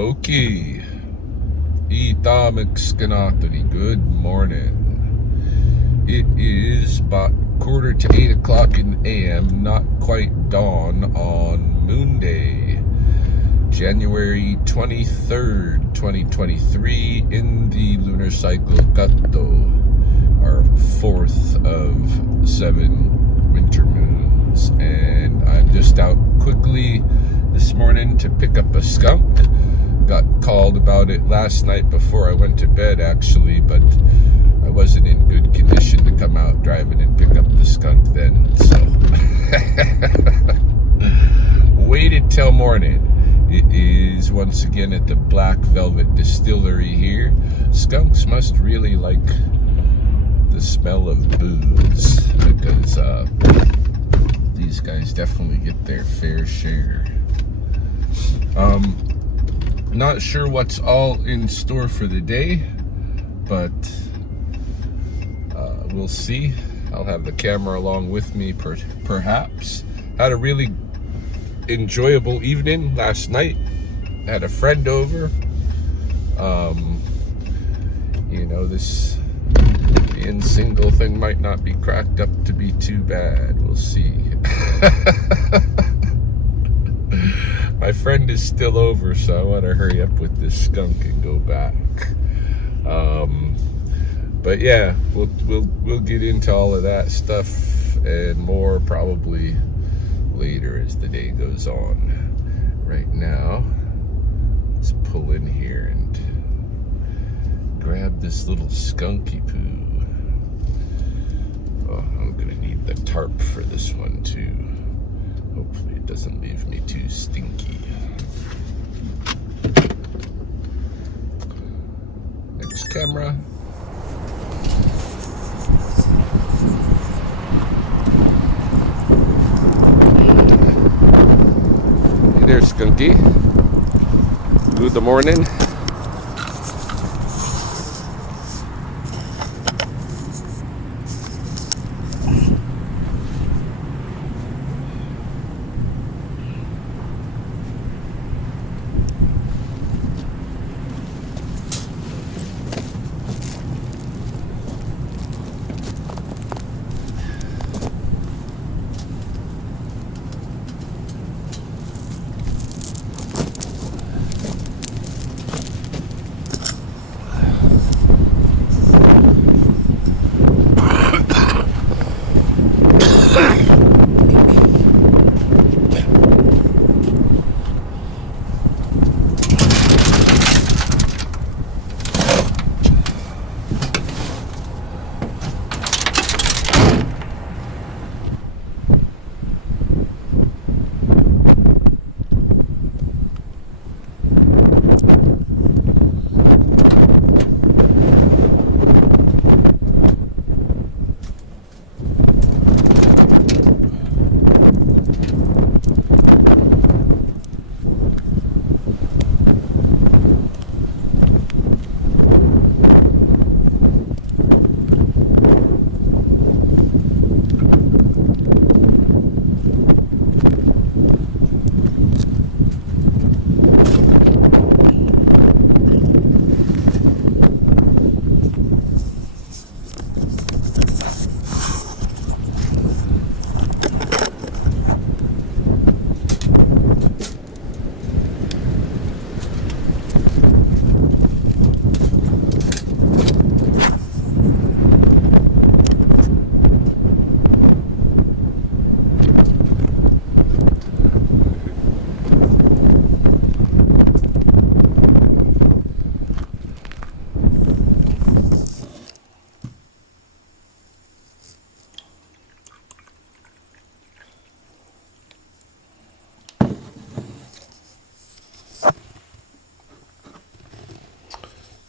Okay. Good morning. It is about quarter to 8 o'clock in the AM, not quite dawn, on Moon Day, January 23rd, 2023, in the lunar cycle Kato, our fourth of 7 winter moons. And I'm just out quickly this morning to pick up a skunk. Got called about it last night before I went to bed, actually, but I wasn't in good condition to come out driving and pick up the skunk then, so waited till morning. It is once again at the Black Velvet Distillery here. Skunks must really like the smell of booze, because these guys definitely get their fair share. Not sure what's all in store for the day, but we'll see. I'll have the camera along with me, perhaps. Had a really enjoyable evening last night. Had a friend over. This being single thing might not be cracked up to be too bad. We'll see. My friend is still over, so I want to hurry up with this skunk and go back. But yeah, we'll get into all of that stuff and more probably later as the day goes on. Right now, let's pull in here and grab this little skunky poo. Oh, I'm gonna need the tarp for this one too. Hopefully it doesn't leave me too stinky. Next camera. Hey there, Skunky. Good morning.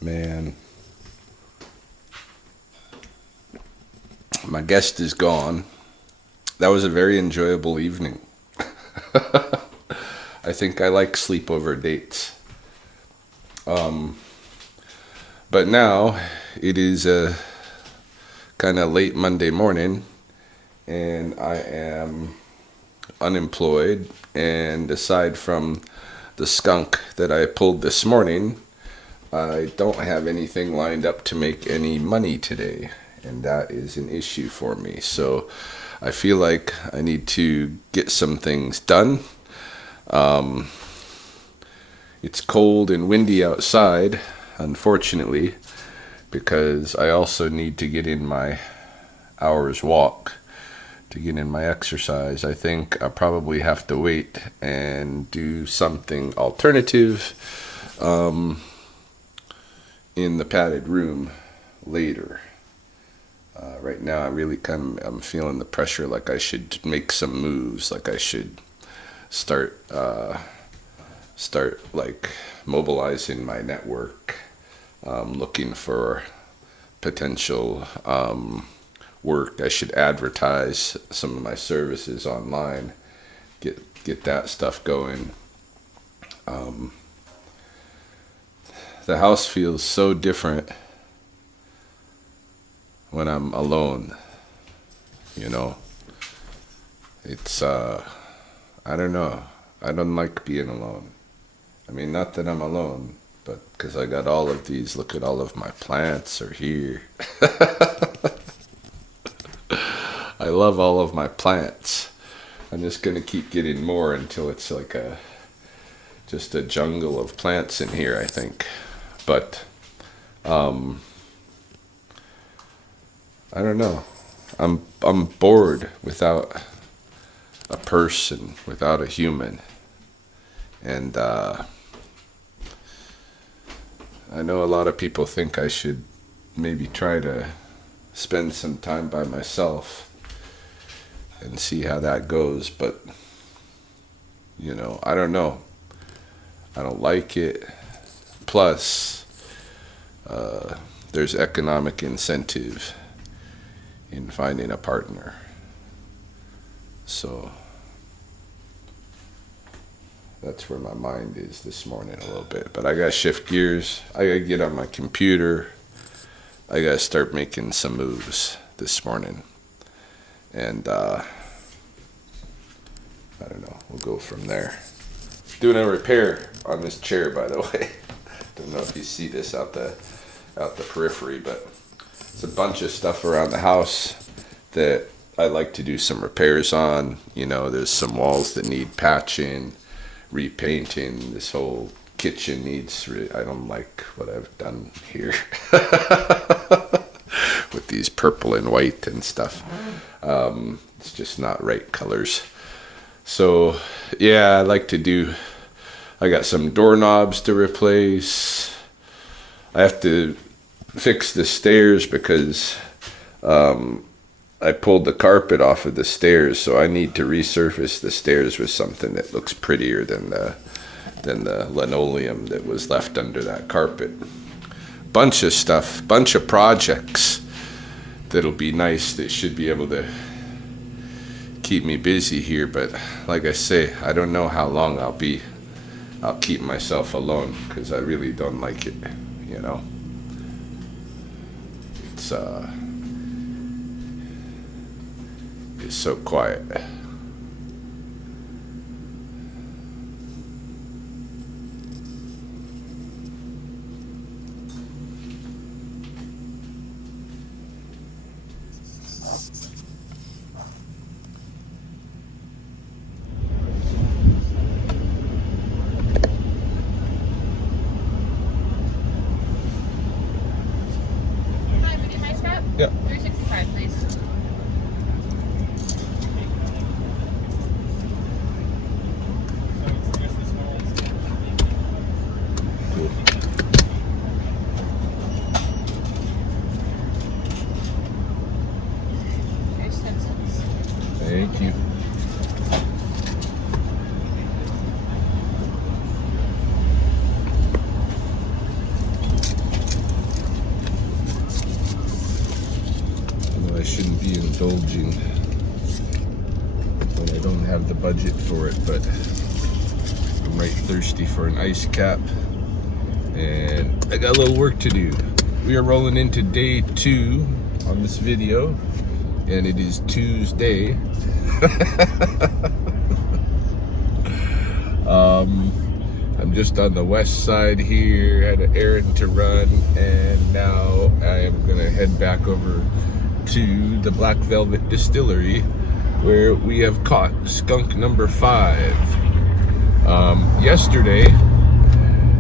Man, my guest is gone. That was a very enjoyable evening. I think I like sleepover dates. But now it is a kind of late Monday morning, and I am unemployed, and aside from the skunk that I pulled this morning, I don't have anything lined up to make any money today, and that is an issue for me. So I feel like I need to get some things done. It's cold and windy outside, unfortunately, because I also need to get in my hour's walk, to get in my exercise. I think I'll probably have to wait and do something alternative in the padded room later. Right now, I'm feeling the pressure, like I should make some moves, like I should start like mobilizing my network, looking for potential work. I should advertise some of my services online, get that stuff going. The house feels so different when I'm alone, you know. It's I don't know, I don't like being alone. I mean, not that I'm alone, but because I got all of these, look at all of my plants are here. I love all of my plants. I'm just gonna keep getting more until it's like just a jungle of plants in here, I think. But I don't know. I'm bored without a person, without a human. And I know a lot of people think I should maybe try to spend some time by myself and see how that goes, but you know, I don't know. I don't like it. Plus, there's economic incentive in finding a partner. So that's where my mind is this morning a little bit. But I gotta shift gears. I gotta get on my computer. I gotta start making some moves this morning. And I don't know, we'll go from there. Doing a repair on this chair, by the way. Don't know if you see this out the periphery, but it's a bunch of stuff around the house that I like to do some repairs on. You know, there's some walls that need patching, repainting. This whole kitchen needs, I don't like what I've done here with these purple and white and stuff. It's just not right colors. So yeah, I got some doorknobs to replace. I have to fix the stairs because I pulled the carpet off of the stairs, so I need to resurface the stairs with something that looks prettier than the linoleum that was left under that carpet. Bunch of stuff, bunch of projects that'll be nice, that should be able to keep me busy here. But like I say, I don't know how long I'll keep myself alone, because I really don't like it, you know. It's so quiet. Yeah. 365, please. Cool. Here's 10 cents. Thank you. I shouldn't be indulging when I don't have the budget for it, but I'm right thirsty for an ice cap, and I got a little work to do. We are rolling into day 2 on this video, and it is Tuesday. I'm just on the west side here, had an errand to run, and now I am gonna head back over to the Black Velvet Distillery where we have caught skunk number 5. Yesterday,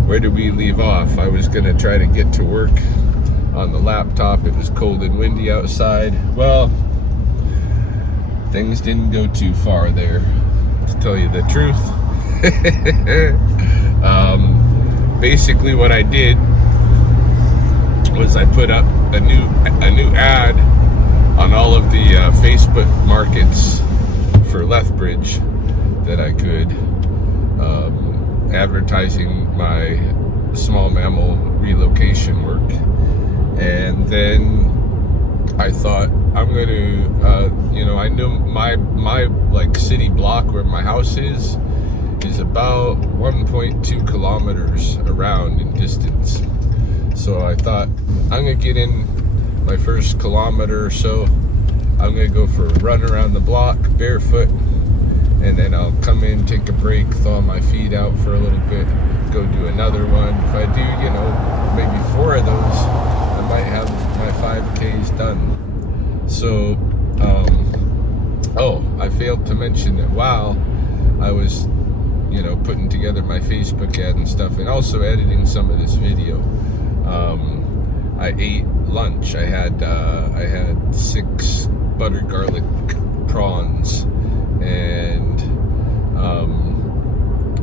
where did we leave off? I was gonna try to get to work on the laptop. It was cold and windy outside. Well, things didn't go too far there, to tell you the truth. Basically what I did was I put up a new ad on all of the Facebook markets for Lethbridge that I could, advertising my small mammal relocation work. And then I thought, I'm gonna, I know my like city block where my house is about 1.2 kilometers around in distance. So I thought, I'm gonna get in my first kilometer or so. I'm gonna go for a run around the block barefoot, and then I'll come in, take a break, thaw my feet out for a little bit, go do another one. If I do, maybe 4 of those, I might have my 5Ks done. So, I failed to mention that while I was, putting together my Facebook ad and stuff, and also editing some of this video, I ate lunch. I had 6 butter garlic prawns, and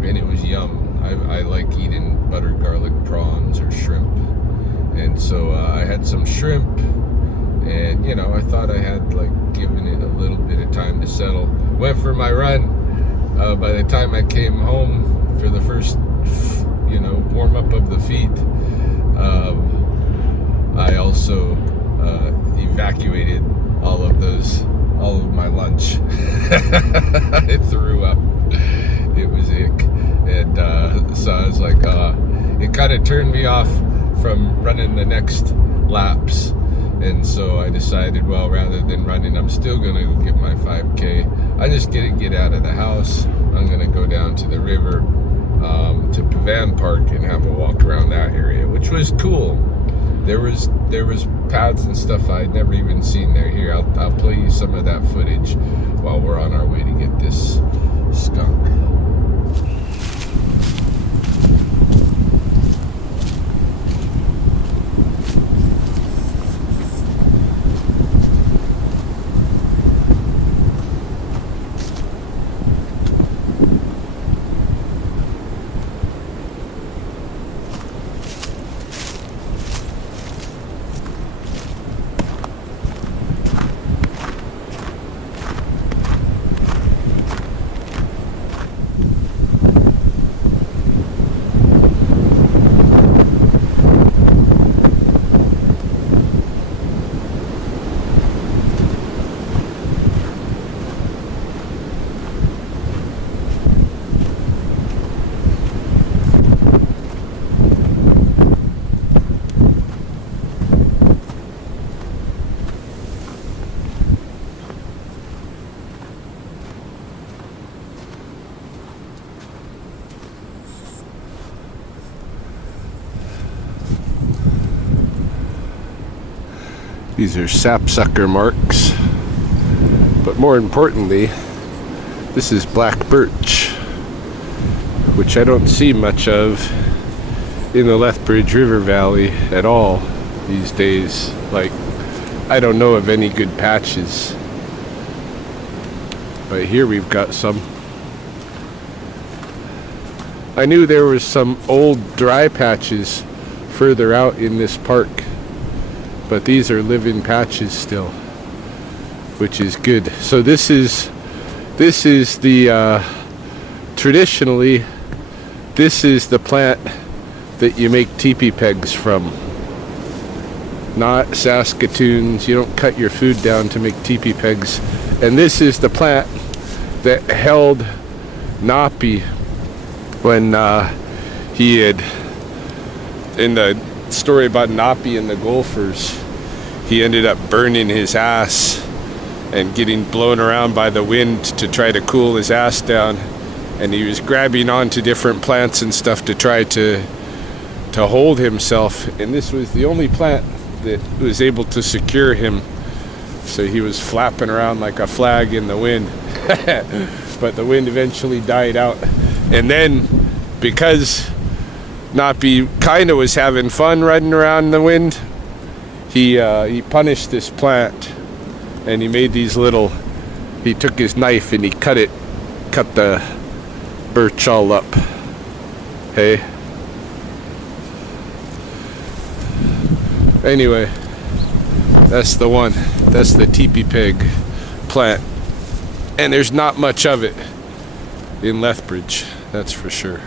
it was yum. I like eating butter garlic prawns or shrimp, and so I had some shrimp, and I thought I had given it a little bit of time to settle. Went for my run. By the time I came home for the first warm up of the feet, I also evacuated all of my lunch. I threw up. It was ick. And so I was like, it kind of turned me off from running the next laps. And so I decided, well, rather than running, I'm still going to get my 5K. I'm just going to get out of the house. I'm going to go down to the river, to Pavan Park, and have a walk around that area, which was cool. There was paths and stuff I'd never even seen there. Here, I'll play you some of that footage while we're on our way to get this skunk. These are sapsucker marks, but more importantly, this is black birch, which I don't see much of in the Lethbridge River Valley at all these days. I don't know of any good patches, but here we've got some. I knew there was some old dry patches further out in this park, but these are living patches still, which is good. So this is the traditionally, this is the plant that you make teepee pegs from, not Saskatoons. You don't cut your food down to make teepee pegs. And this is the plant that held Napi when he had, in the story about Napi and the Gophers, he ended up burning his ass and getting blown around by the wind to try to cool his ass down. and he was grabbing onto different plants and stuff to try to hold himself, and this was the only plant that was able to secure him, so he was flapping around like a flag in the wind. But the wind eventually died out, and then because Nappy kind of was having fun riding around in the wind, he punished this plant, and he made these little, he took his knife and he cut the birch all up. Hey, anyway, that's the one. That's the teepee peg plant, and there's not much of it in Lethbridge, that's for sure.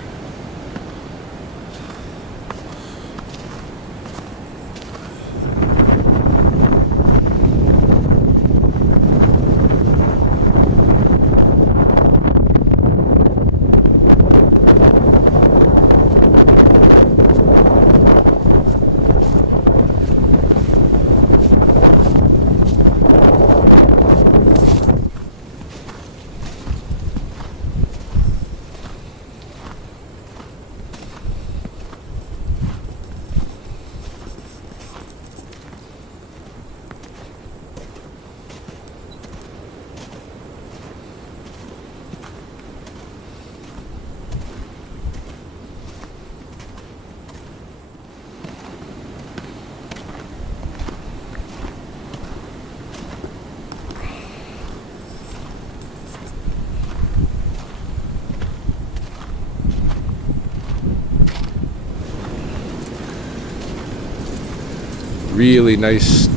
Really nice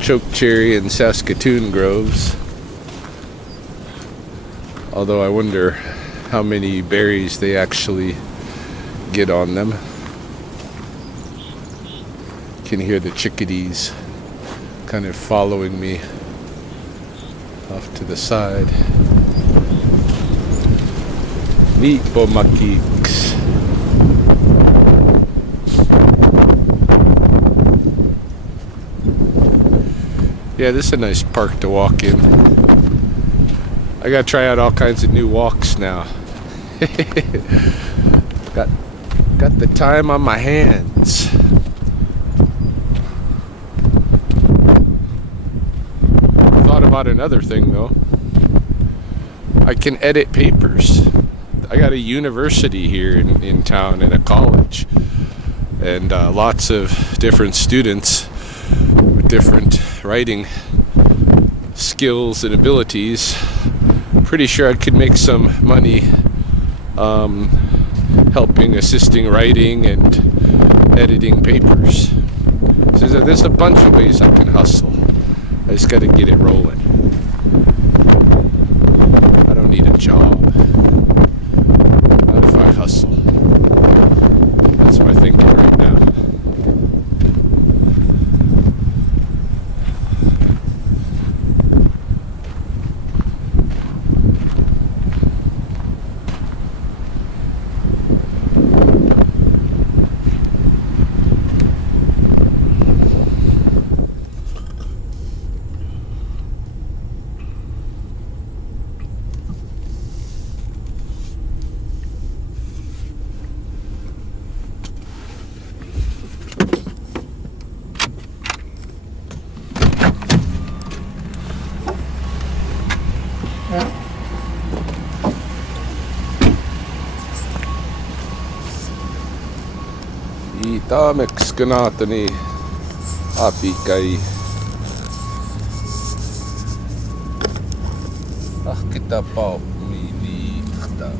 chokecherry and Saskatoon groves. Although I wonder how many berries they actually get on them. You can hear the chickadees kind of following me off to the side. Neat bomakiks. Yeah, this is a nice park to walk in. I gotta try out all kinds of new walks now. got the time on my hands. Thought about another thing though. I can edit papers. I got a university here in town and a college, and lots of different students with different writing skills and abilities. Pretty sure I could make some money assisting writing and editing papers. So there's a bunch of ways I can hustle. I just got to get it rolling. I don't need a job. Not if I hustle. That's my thinking right now. Tameks kanatani apikai. Kita pau mili kita.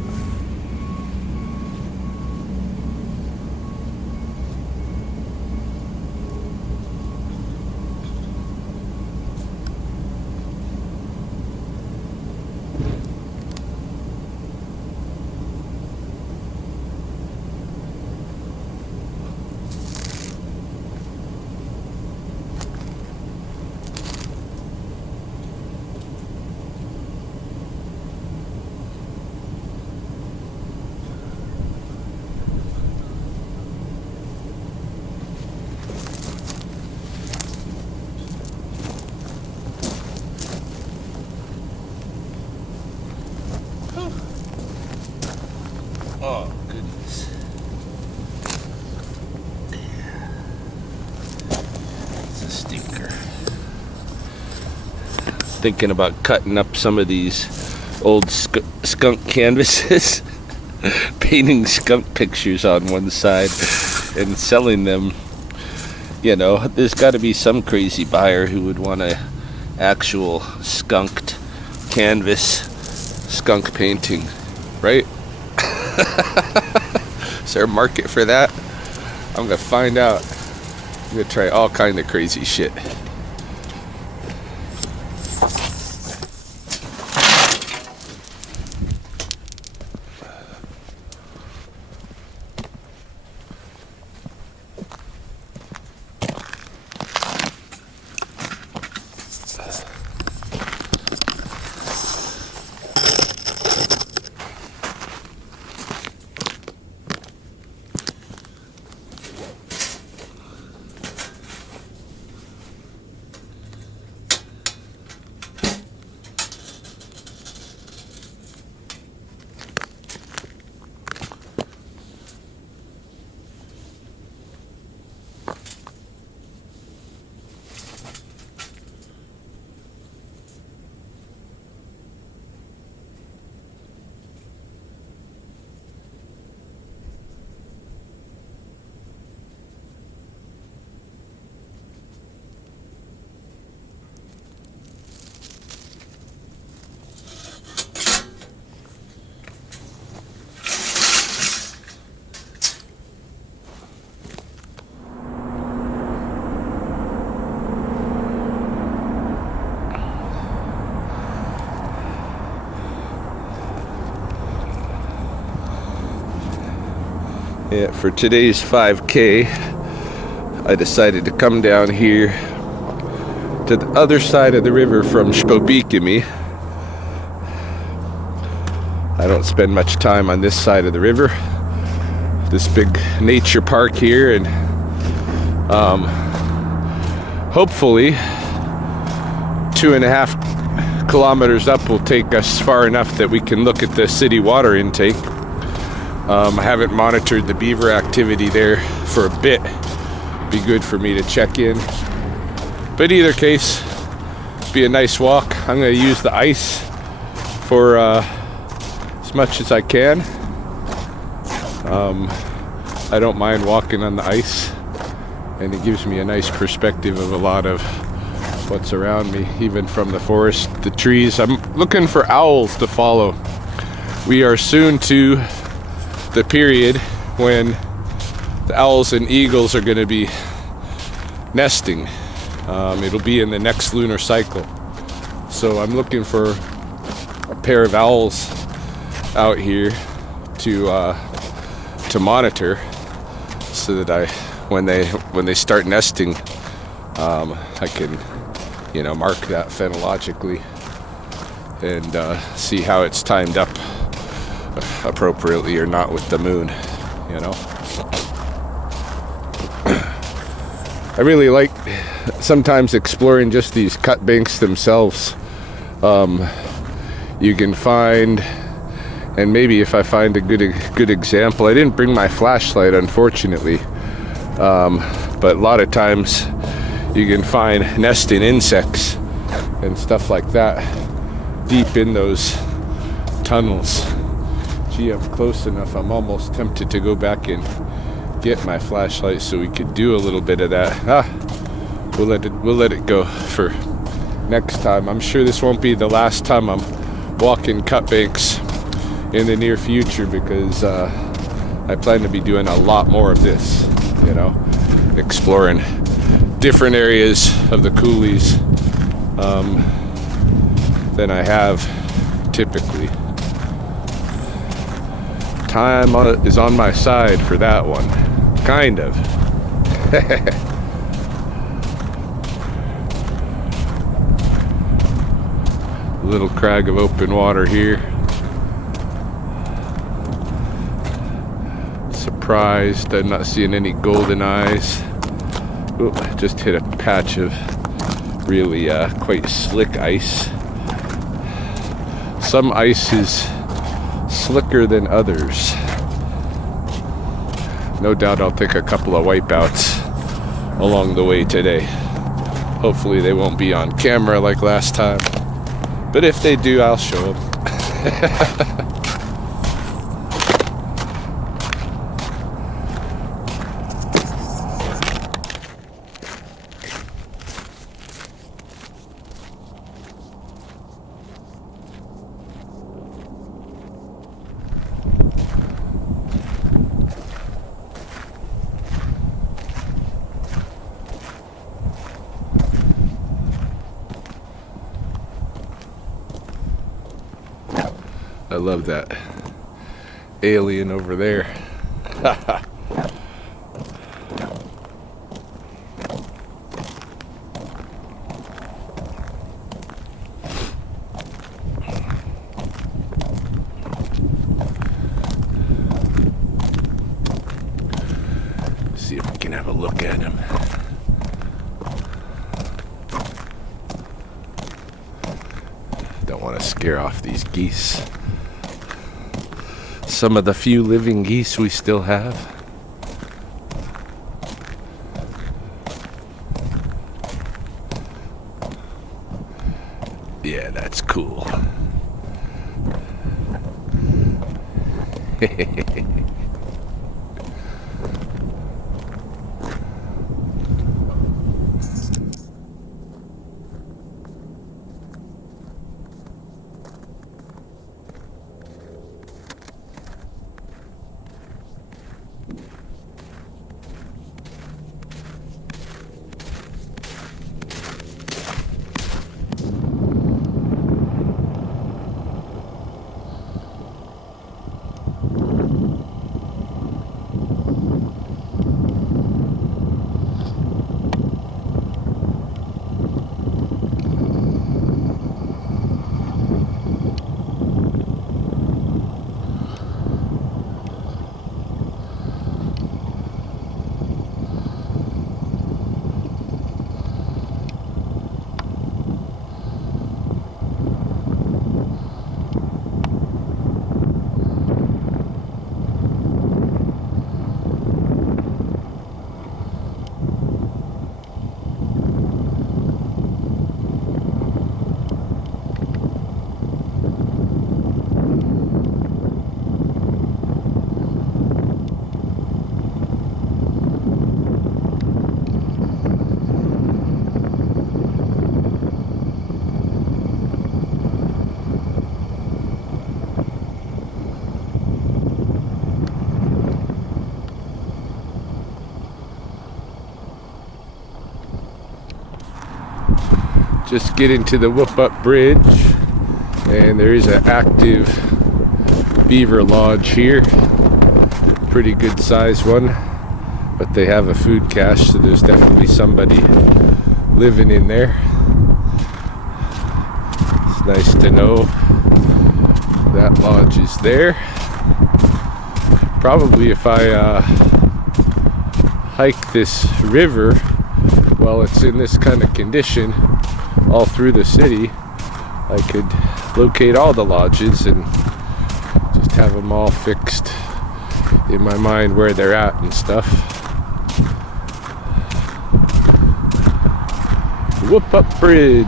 Stinker. Thinking about cutting up some of these old skunk canvases, painting skunk pictures on one side and selling them. You know, there's got to be some crazy buyer who would want a actual skunked canvas skunk painting, right? Is there a market for that? I'm gonna find out. I'm gonna try all kind of crazy shit. Yeah, for today's 5K, I decided to come down here to the other side of the river from Spobikimi. I don't spend much time on this side of the river. This big nature park here, and hopefully 2.5 kilometers up will take us far enough that we can look at the city water intake. I haven't monitored the beaver activity there for a bit. Be good for me to check in. But either case, be a nice walk. I'm going to use the ice for as much as I can. I don't mind walking on the ice, and it gives me a nice perspective of a lot of what's around me, even from the forest, the trees. I'm looking for owls to follow. We are soon to the period when the owls and eagles are going to be nesting. It'll be in the next lunar cycle. So I'm looking for a pair of owls out here to monitor, so that when they start nesting, I can, mark that phenologically and see how it's timed up appropriately or not with the moon. I really like sometimes exploring just these cut banks themselves. You can find, and maybe if I find a good example, I didn't bring my flashlight, unfortunately, but a lot of times you can find nesting insects and stuff like that deep in those tunnels. Gee, I'm close enough. I'm almost tempted to go back and get my flashlight so we could do a little bit of that. We'll let it go for next time. I'm sure this won't be the last time I'm walking cut banks in the near future, because I plan to be doing a lot more of this, exploring different areas of the coulees than I have typically. Time is on my side for that one, kind of. Little crag of open water here. Surprised I'm not seeing any golden eyes. Oh, just hit a patch of really quite slick ice. Some ice is slicker than others. No doubt I'll take a couple of wipeouts along the way today. Hopefully they won't be on camera like last time. But if they do, I'll show them. I love that alien over there. See if we can have a look at him. Don't want to scare off these geese. Some of the few living geese we still have. Yeah, that's cool. Just get into the Whoop Up Bridge, and there is an active beaver lodge here. Pretty good sized one, but they have a food cache, so there's definitely somebody living in there. It's nice to know that lodge is there. Probably if I hike this river while it's in this kind of condition all through the city, I could locate all the lodges and just have them all fixed in my mind where they're at and stuff. Whoop Up Bridge.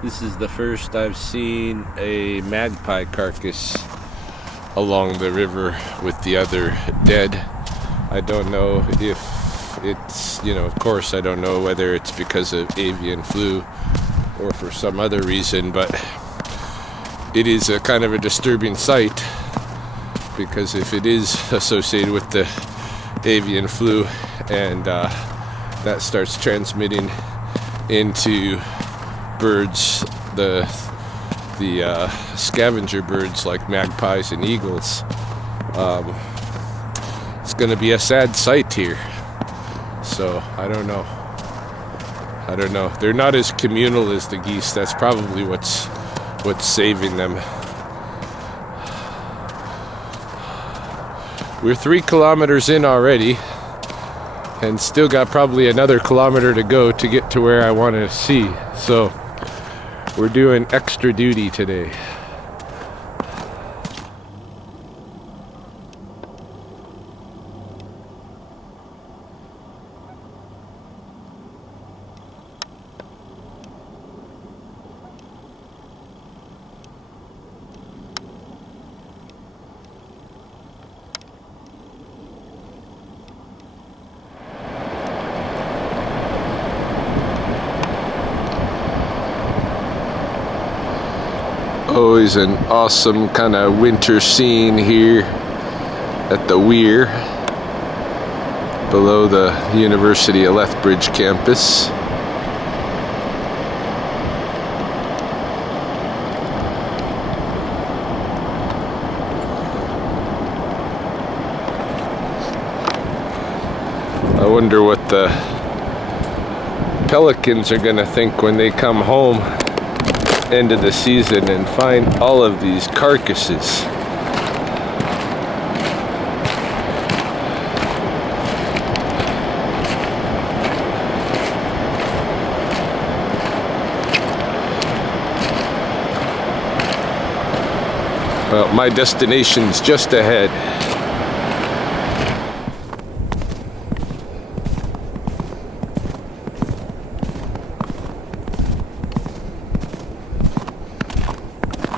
This is the first I've seen a magpie carcass along the river with the other dead. I don't know if it's, of course I don't know whether it's because of avian flu or for some other reason, but it is a kind of a disturbing sight, because if it is associated with the avian flu and that starts transmitting into birds, the scavenger birds like magpies and eagles, it's going to be a sad sight here. So I don't know. They're not as communal as the geese. That's probably what's saving them. We're 3 kilometers in already, and still got probably another kilometer to go to get to where I want to see. So we're doing extra duty today. Always an awesome kind of winter scene here at the weir below the University of Lethbridge campus. I wonder what the pelicans are gonna think when they come home end of the season and find all of these carcasses. Well, my destination's just ahead.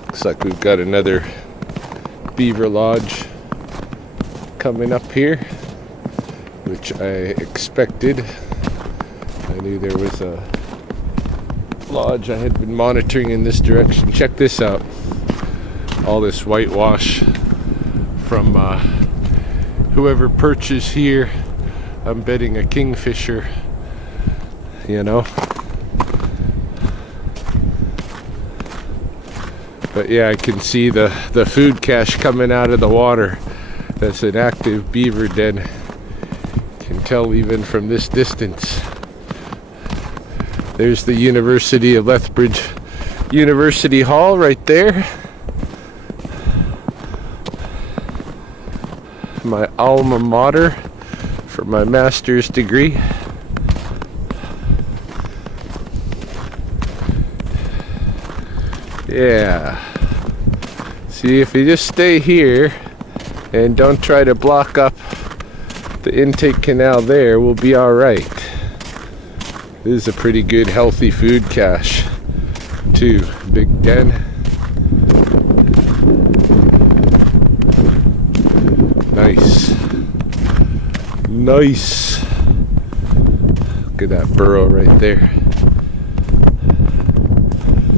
Looks like we've got another beaver lodge coming up here, which I expected. I knew there was a lodge I had been monitoring in this direction. Check this out. All this whitewash from whoever perches here. I'm betting a kingfisher, you know. But yeah, I can see the food cache coming out of the water. That's an active beaver den. Can tell even from this distance. There's the University of Lethbridge University Hall right there. My alma mater for my master's degree. Yeah. See, if you just stay here and don't try to block up the intake canal there, we'll be all right. This is a pretty good healthy food cache too. Big den. Nice. Nice. Look at that burrow right there.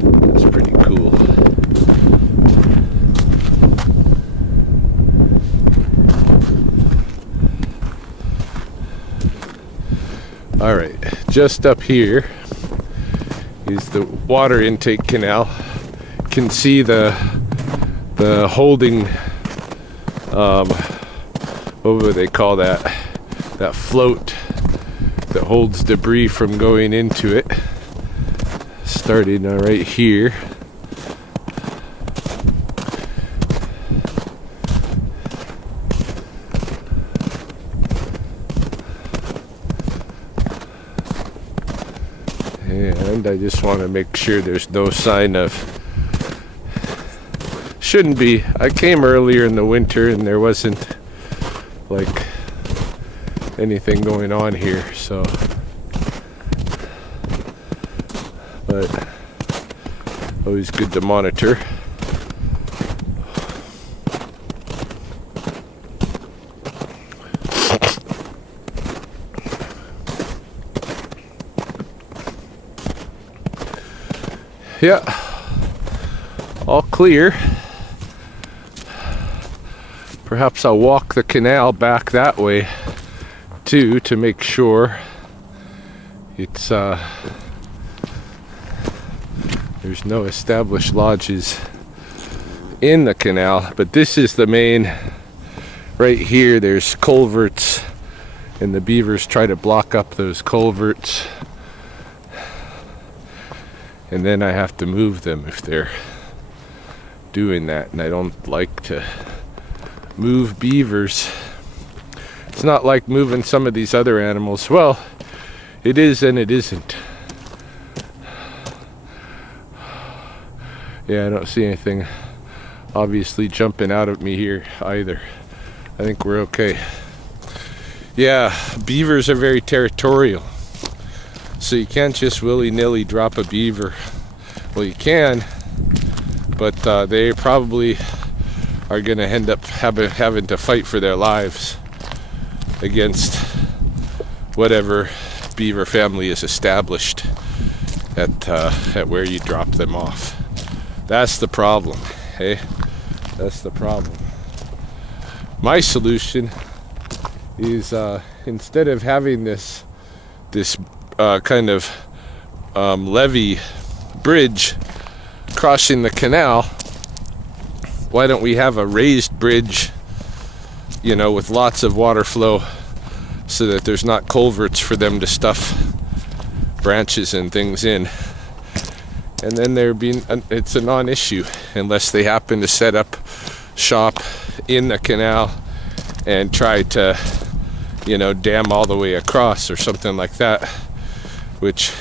That's pretty cool. All right, just up here is the water intake canal. You can see the holding, what would they call that? That float that holds debris from going into it. Starting right here. And I just want to make sure there's no sign of, shouldn't be. I came earlier in the winter and there wasn't like anything going on here, so, but always good to monitor. Yeah, all clear. Perhaps I'll walk the canal back that way too to make sure it's there's no established lodges in the canal, but this is the main. Right here there's culverts and the beavers try to block up those culverts. And then I have to move them if they're doing that, and I don't like to move beavers. It's not like moving some of these other animals. Well, it is and it isn't. Yeah, I don't see anything obviously jumping out at me here either. I think we're okay. Yeah, beavers are very territorial. So you can't just willy-nilly drop a beaver. Well, you can, but they probably are going to end up having to fight for their lives against whatever beaver family is established at where you drop them off. That's the problem, hey? That's the problem. My solution is instead of having this kind of levee bridge crossing the canal, why don't we have a raised bridge, you know, with lots of water flow so that there's not culverts for them to stuff branches and things in. And then it's a non-issue unless they happen to set up shop in the canal and try to, you know, dam all the way across or something like that, which,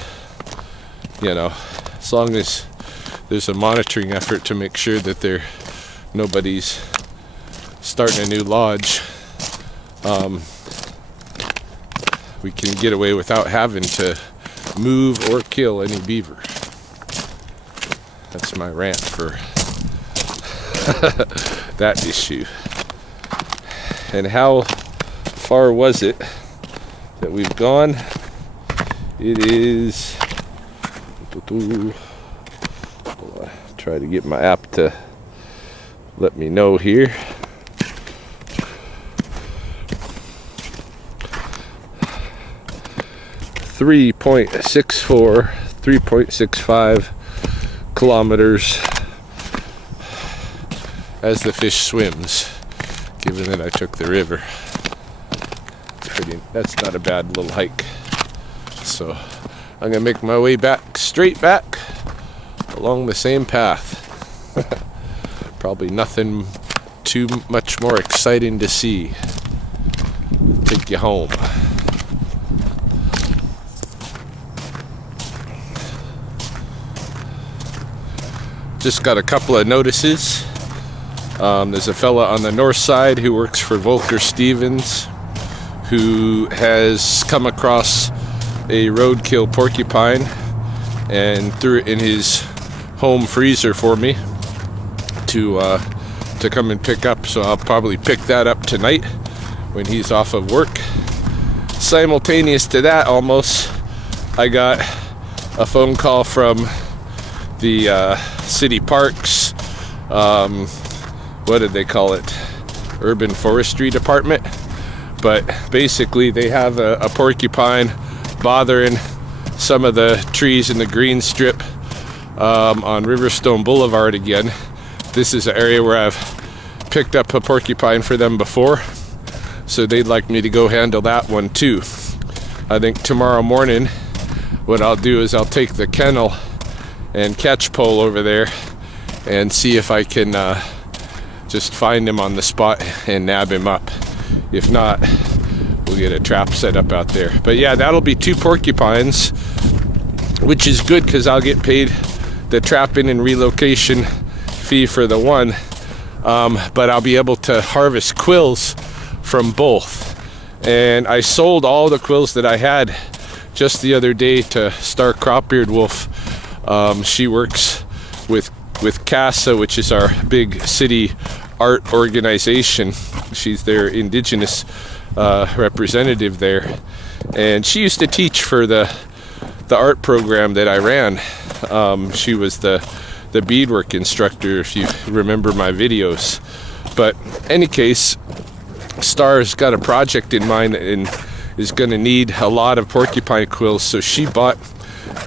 you know, as long as there's a monitoring effort to make sure that nobody's starting a new lodge, we can get away without having to move or kill any beaver. That's my rant for that issue. And how far was it that we've gone? It is, try to get my app to let me know here. .65 kilometers as the fish swims, given that I took the river. That's not a bad little hike. So I'm gonna make my way back, straight back along the same path. Probably nothing too much more exciting to see. Take you home. Just got a couple of notices. There's a fella on the north side who works for Volker Stevens who has come across a roadkill porcupine and threw it in his home freezer for me to come and pick up. So I'll probably pick that up tonight when he's off of work. Simultaneous to that, almost, I got a phone call from the city parks, what did they call it, urban forestry department, but basically they have a porcupine bothering some of the trees in the green strip on Riverstone Boulevard again. This is an area where I've picked up a porcupine for them before, so they'd like me to go handle that one too. I think tomorrow morning what I'll do is I'll take the kennel and catch pole over there and see if I can just find him on the spot and nab him up. If not, we'll get a trap set up out there. But yeah, that'll be 2 porcupines, which is good because I'll get paid the trapping and relocation fee for the one, but I'll be able to harvest quills from both. And I sold all the quills that I had just the other day to Star Cropbeard Wolf. She works with CASA, which is our big city art organization. She's their indigenous representative there, and she used to teach for the art program that I ran. She was the beadwork instructor, if you remember my videos. But any case, Star's got a project in mind and is going to need a lot of porcupine quills, so she bought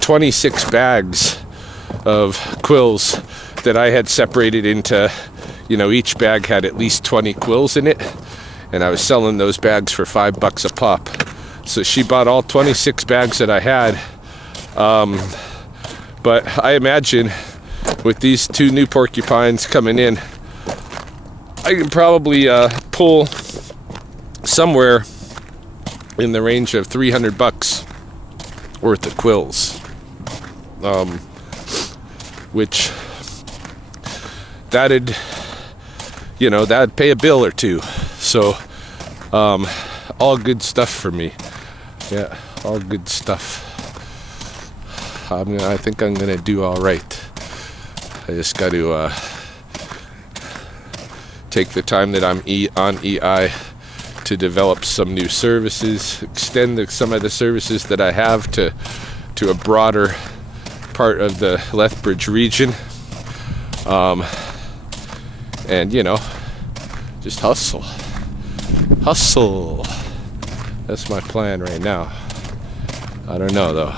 26 bags of quills that I had separated into, you know, each bag had at least 20 quills in it, and I was selling those bags for $5 a pop. So she bought all 26 bags that I had, but I imagine with these 2 new porcupines coming in, I can probably pull somewhere in the range of $300 worth of quills, which that'd pay a bill or two. So all good stuff for me. Yeah, all good stuff. I think I'm gonna do all right. I just got to take the time that I'm on EI to develop some new services, extend some of the services that I have to a broader part of the Lethbridge region. And you know, just hustle. Hustle. That's my plan right now. I don't know though.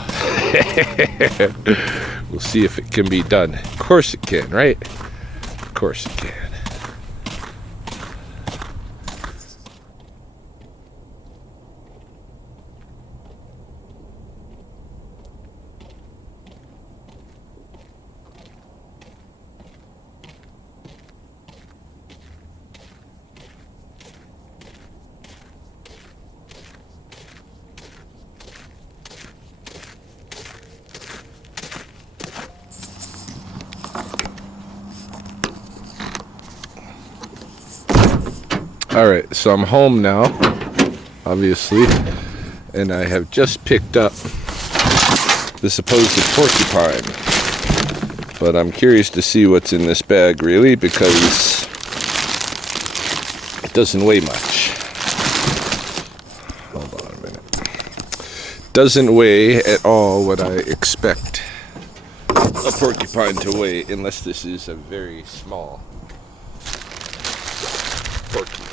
We'll see if it can be done. Of course it can, right? Of course it can. Alright, so I'm home now, obviously, and I have just picked up the supposed porcupine. But I'm curious to see what's in this bag, really, because it doesn't weigh much. Hold on a minute. Doesn't weigh at all what I expect a porcupine to weigh, unless this is a very small porcupine.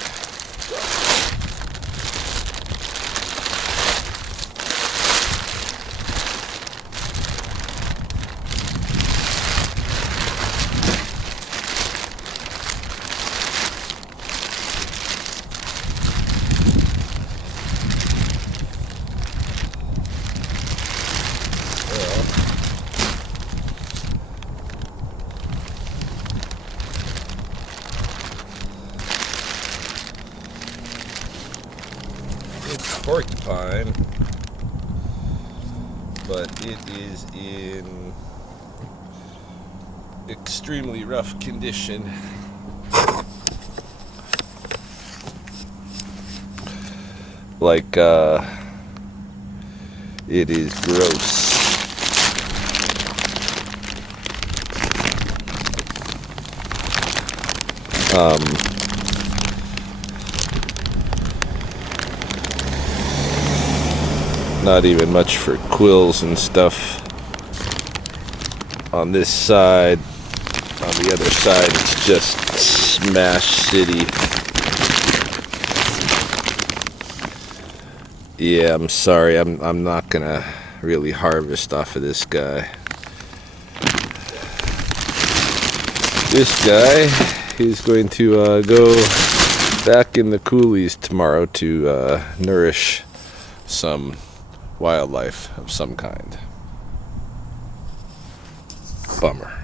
Porcupine, but it is in extremely rough condition. Like, it is gross. Not even much for quills and stuff on this side. On the other side, it's just smash city. Yeah, I'm sorry. I'm not gonna really harvest off of this guy. This guy is going to go back in the coulees tomorrow to nourish some wildlife of some kind. Bummer.